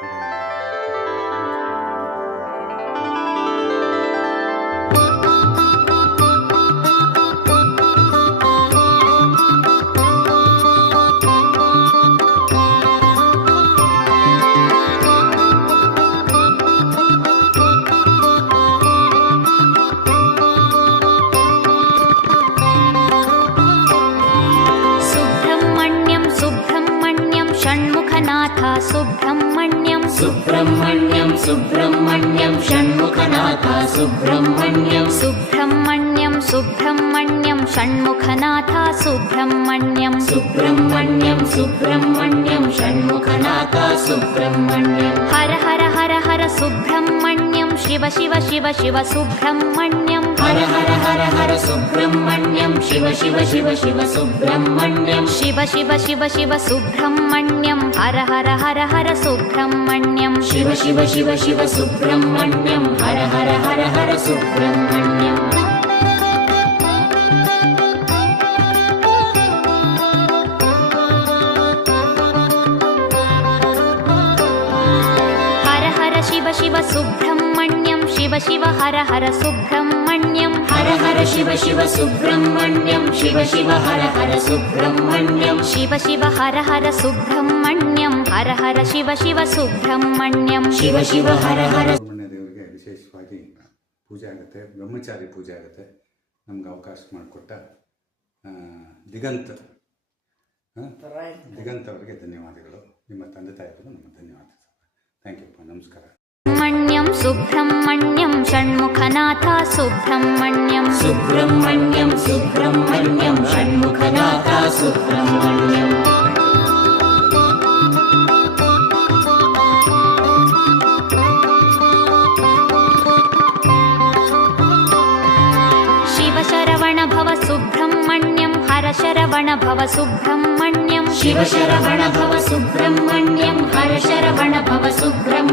सुब्रह्मण्यं सुब्रह्मण्यं सुब्रह्मण्यं सुब्रह्मण्यं षण्मुखनाथ सुब्रह्मण्यं सुब्रह्मण्यं सुब्रह्मण्यं षण्मुखनाथ सुब्रह्मण्यं सुब्रह्मण्यं सुब्रह्मण्यं षण्मुखनाथ सुब्रह्मण्यं हर हर हर हर सुब्रह्मण्यं शिव शिव शिव शिव सुब्रह्मण्यं हर हर सुब्रह्मण्यं शिव शिव शिव शिव सुब्रह्मण्यं शिव शिव शिव शिव सुब्रह्मण्यं हर हर हर हर सुब्रह्मण्यं शिव शिव शिव शिव सुब्रह्मण्यं हर हर हर हर सुब्रह्मण्यम् हर हर शिव शिव सुब्रह्मण्यं शिव शिव हर हर सुब्रह्मण्यं हर हर शिव शिव सुब्रह्मण्यं शिव शिव हर हर सुब्रह्मण्यं शिव शिव हर हर सुब्रह्मण्यं हर हर शिव शिव सुब्रह्मण्यं शिव शिव हर हर ಸುಬ್ರಹ್ಮಣ್ಯ ದೇವರಿಗೆ ವಿಶೇಷವಾಗಿ ಪೂಜೆ ಆಗುತ್ತೆ ಬ್ರಹ್ಮಚಾರಿ ಪೂಜೆ ಆಗುತ್ತೆ ನಮ್ಗೆ ಅವಕಾಶ ಮಾಡಿಕೊಟ್ಟ ಆ, ದಿಗಂತ್ ಆ, ದಿಗಂತ್ ಅವರಿಗೆ ಧನ್ಯವಾದಗಳು ನಿಮ್ಮ ತಂದೆ ತಾಯಿಗಳು ನಮ್ಮ ಧನ್ಯವಾದ ಥ್ಯಾಂಕ್ ಯು ನಮಸ್ಕಾರ मण्यं सुब्रह्मण्यं षण्मुखनाथ सुब्रह्मण्यं सुब्रह्मण्यं सुब्रह्मण्यं षण्मुखनाथ सुब्रह्मण्यम् शिव शरवण भव सुब्रह्मण्यं। हर शरवण भव सुब्रह्मण्यं शिव शरवण भव सुब्रह्मण्यं। सुब्रह्म